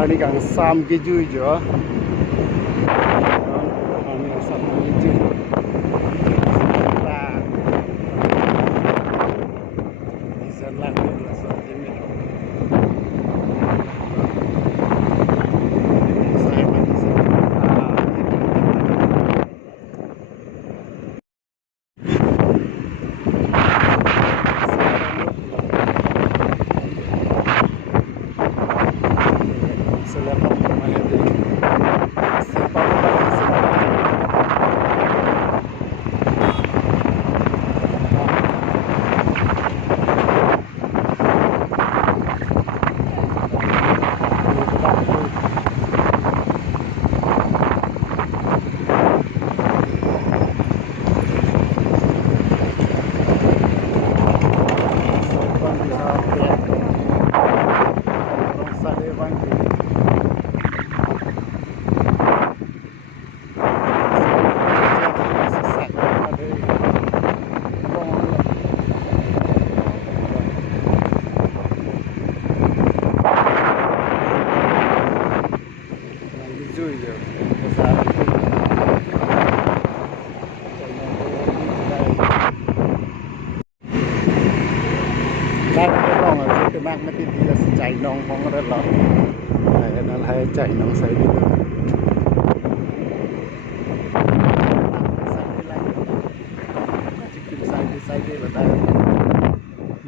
Ani kang sam ki ju jo. Ani sam ki ju. Lah. Bisa lang lah so ini. Saya mati sih. Mag mati dia secai nong kong ada lo, hai nal hai cai nong saya di dalam. Saya di dalam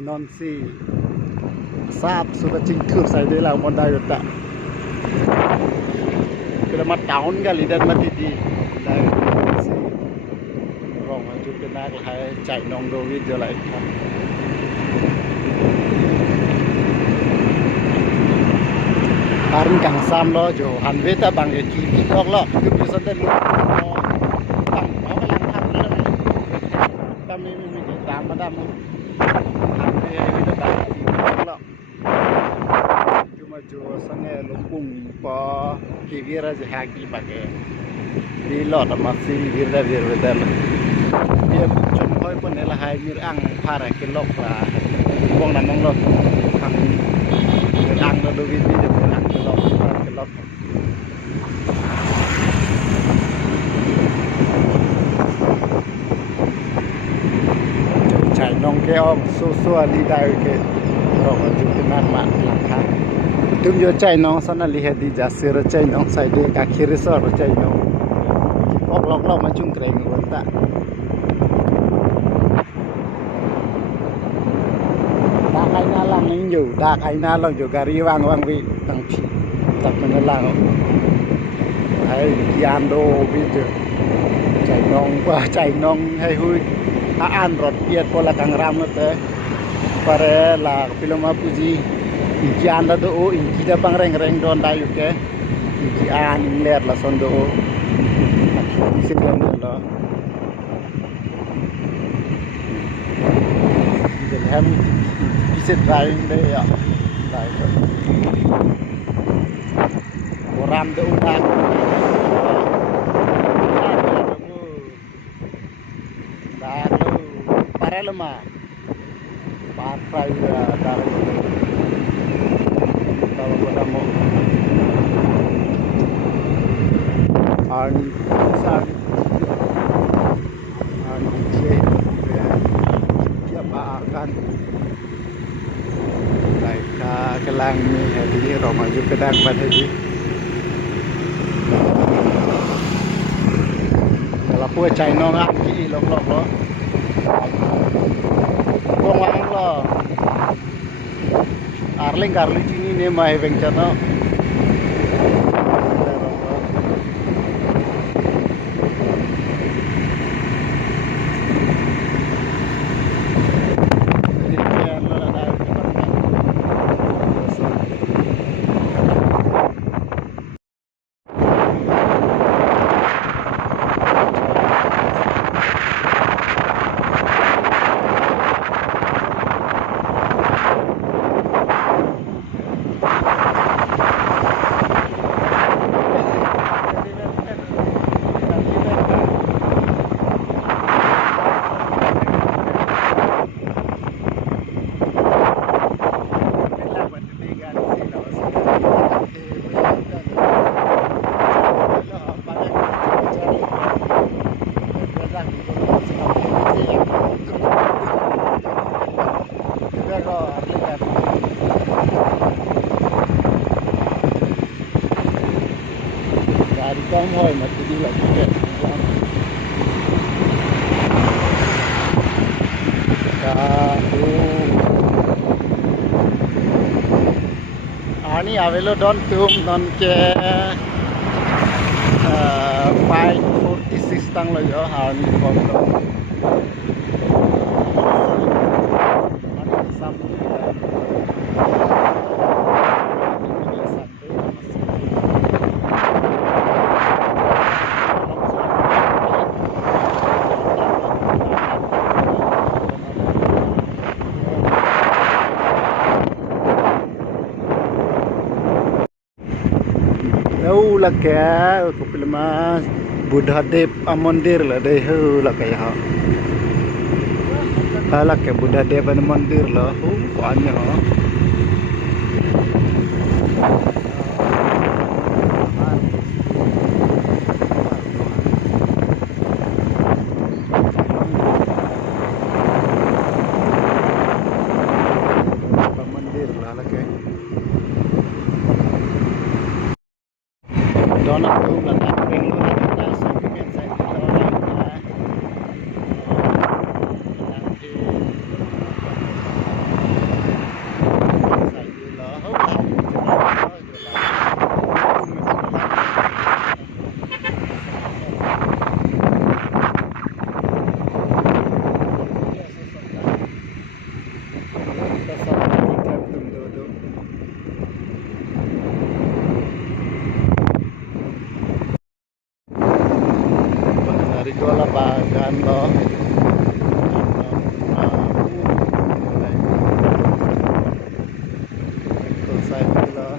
non si sap sudah cingkur saya di dalam modal itu. Kita mat tahun kali dan mati di dalam si rong aja kena hai cai nong dowi jalan. Hari kang sam lo jo han veta bang ye ki lok lok tu bisa dah lu bang mau ke lang han lo kami mi tam madam han ye itu bang lok lok cuma jo sange lumpung pa ki vira je hagi pakai di lot masih vira vira dan dia cuma hoi pun ela hai mir ang para ke lok lah bong namong lo kang ang lo do vidi de ang ke lok chai nong ke om su ali dai ke ro ma ju ke nan ma lang kha tum jo chai nong san ali he di ja se ro chai nong sai de ka khir so ro chai nong ok lok lok ma chung kreng won ta ai na lang ningอยู่ดากไอนาลองอยู่กะรีวางวางวิตังผิตักมันlangไอ้ยานโดวิจใจน้องว่าใจน้องให้หุยอ่านรถเอียดพละกังรามนะแต่ปะเรลาพิลมาปุจีอีกยานละโดอีกที่จะบังแรงโดนได้อยู่แกอีกอ่านเลียดละซอนโดสิเรื่องนี้เหรอเดี๋ยวให้bisa driving deh ya, driver. Orang tu udah. Dah tu, parah lemah. Parah ya, dah. Kalau kita mau, ani sah, ani cek, dia bahkan. Kelang ni hari Roma juga dah pada ji. Kalau puas cai nong ang ki long long lo, buang ang lo. Arling ini ni mai bengcano. con hồi mà cứ đi lại cái chuyện cả ani avelo don tum non ke 546 tang lo yo ani kom lo đâu là cái thuộc là mà Buddha Dev Mandir là đây hư là cái họ là cái Buddha Dev Mandir là không có anh họ Mandir là cái đó là cũng là đặc biệt luôn là chúng ta sau cái miền Tây đó là Rigola bagan lo selesai lo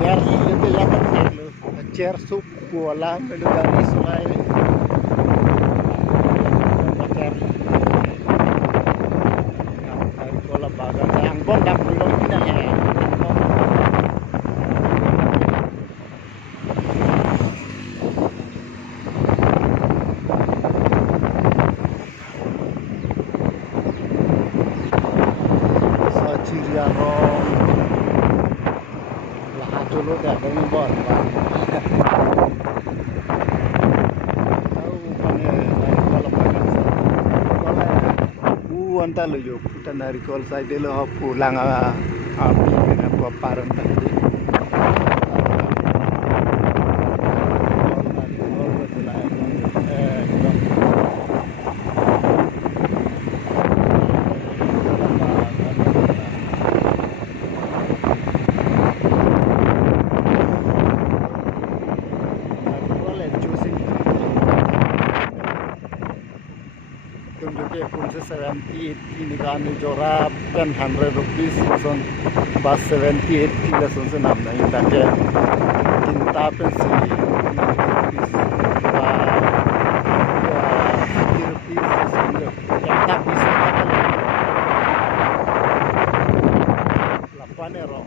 chair itu ya kan lo chair sup bola itu dari sungai chair Rigola bagan yang bondak belum tidak ya Ciria rong lahat dulu dah dari bawah tahu mana dari kalau bagan kalau anta lo yo putan dari kalau saya dulu pulang api dengan buah parang tadi tunjuknya pun 78 ini kan jora pen 100 rupees son bus 78 kila son se nam nahi take tinta pen si 50 rupees son yang tak bisa lapan ero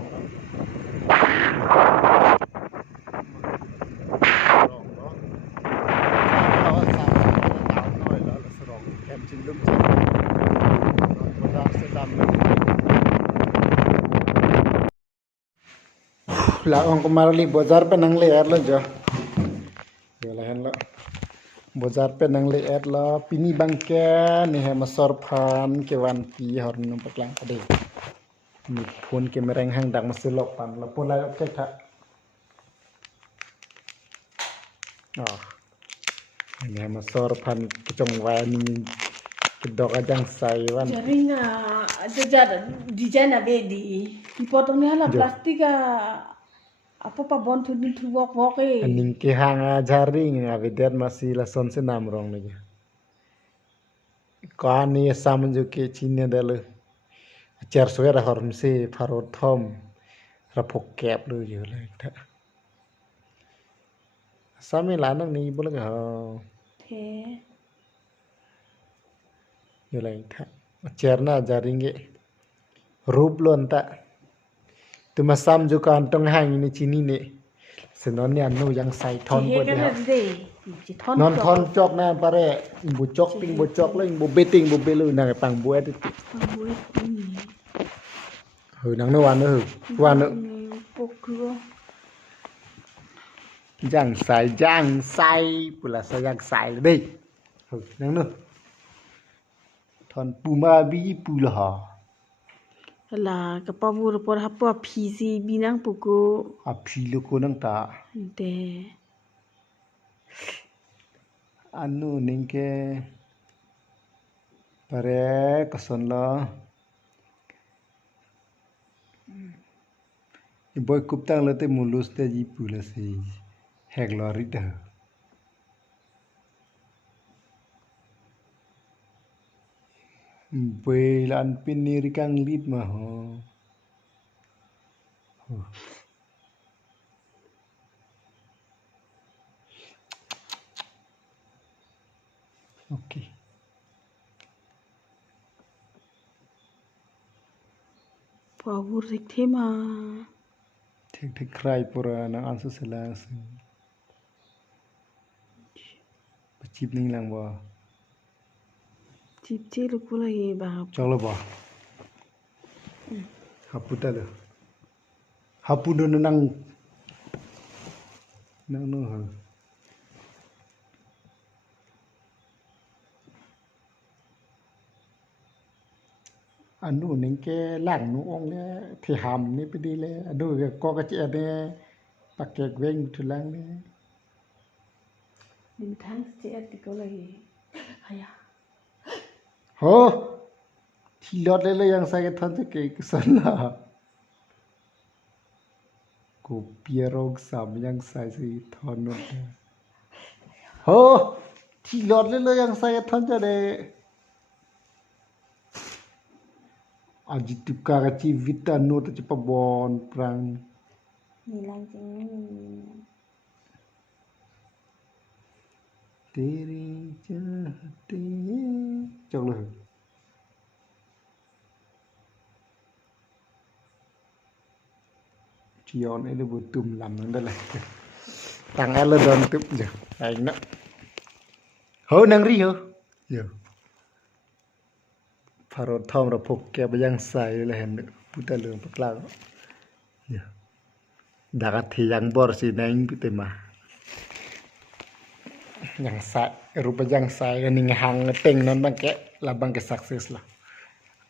Cindum lah orang kemarin bazar pe nang le er lo jo lahan lo bazar pe nang le er lo pini bangke ni he masor phan ke wan pi hor num paklang ade ni phone ke mereng hang dak masulok pan lo pun la ke tha ini he masor phan ke chong wa ni dok ajang saiwan jaring jajar design abe di dipotong ni hala plastik apa pa bon tu wok aning ke hanga jaring avidet masih lason se nam rong lagi kani samju ke chine dal cher swera horm se farot thom rapok kep lu ju le ta sami lanang ni bol ga the ju le ta cherna jaring ge rup lon ta tuma samju kan tong hang ni chini ne senon ne anu yang sai thon bo de non thon chok na pare bu chok ting bu chok le bu beting bu belu na pang bu et nang no wan no pok Giang sai pula sa giang sai là đây nang no thon puma bi pula ha là cái bao bùa bùa hấp bùa phi gì bi năng bùa cô a philo ko nang ta để anu ning ke pare kason lo boy kuptang la te mulus te ji pula si heglori da lan pinir kang lip ma ho okay bao bùa dịch thế mà ठीक cry pura nang ansu selas chip ning lang ba chip chế lúc cô lại bà chalo ba haputa lo hapu do nang no ha anu ning ke lang nu ong le thi ham ni pe di le anu ke ko ka che ne paket weng tu lang ne đến tháng chế thì cô lại hay à ho thi lot le yang sa ke thon ke san la ko pierog sam yang sai si thon no ho thi lot le yang sa ke thon ja de aji tuka ka chi vita no ta chi pa bon prang nhìn lang chừng तेरी चाहते चलो chion ấy là buổi tùm làm nó đây là tăng ăn lên đơn tụm giờ anh đó hớ năng ri hớ giờ pharo thom rồi phục kẹp yang sai là hẹn được puta lương bạc lao giờ đã thì yang bor si neng puta mà yang sai rupa yang sai cái ning hang teng non bang ke là bang ke success lah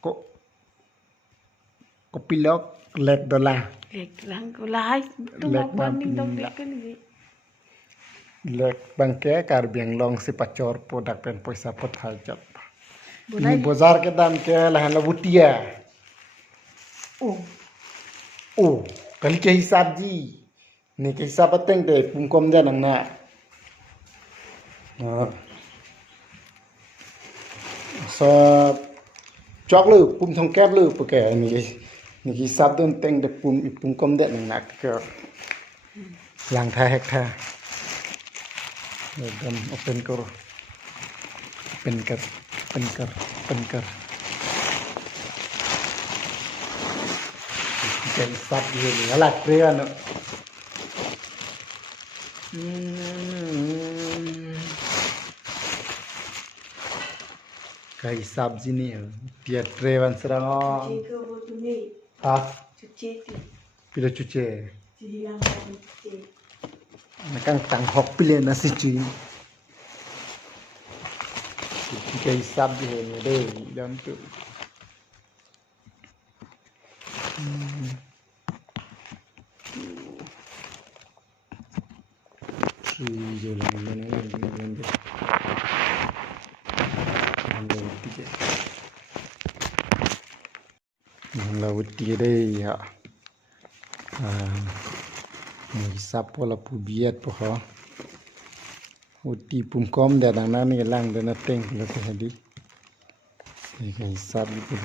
ko pilok let dollar lek lang cô lại tôi Lek mau ban bang ninh đông pila. cái gì lek bang ke kar biang long si pacor produk pen poisa pot khai chat bữa ini nay bazar ke dam ke lahan la butia oh kali ke hisab ji ni ke hisab ateng de pungkom ja nang na sa chok lu pum thong kep lu pe ke ni hisab don teng de pungkom de nang na ke lang tha hek tha एकदम ओपन करो ओपन कर jadi sap ini alat pria no kai sap sini dia trewan serang chị cơ vô tôi nghĩ ah chút chết thì pila cuce chị làm sao chị nakang tang hok pila nasi cuy kai sap ini deh dan tu Iya laut dia deh ya hisap pola pubiat poho uti pumkom dah nana ni lang dah nateng lepas tadi hisap itu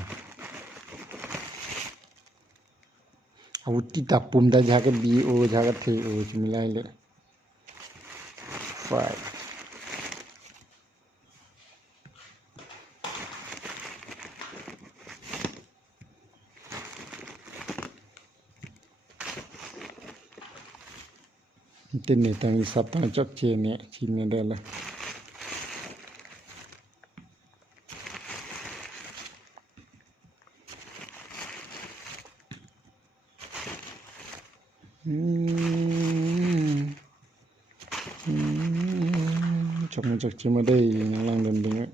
uti tapum dah jaga bio jaga theo cemilai le Right. Tin ni tang isap tang chok che ne chin ne dala Cok cuma deh ngalang dan dengar.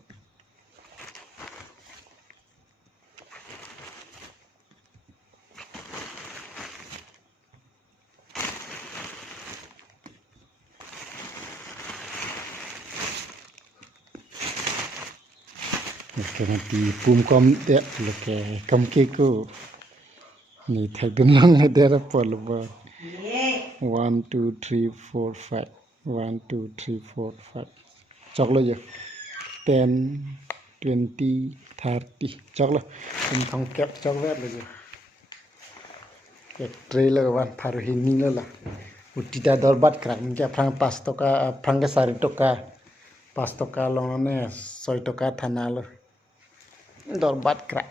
Oke nanti pum kom dek leke kom keko ni thai dun lang ada apa leba 1 2 3 4 5 1 2 3 4 5 chok lo je 10 20 30 chok lo pum thong kep chok vet lo je ek trailer wan paru hini lo la utita dorbat krak mungkin prang pas toka prang ke sari toka pas toka long ne 6 toka thana lo dorbat krak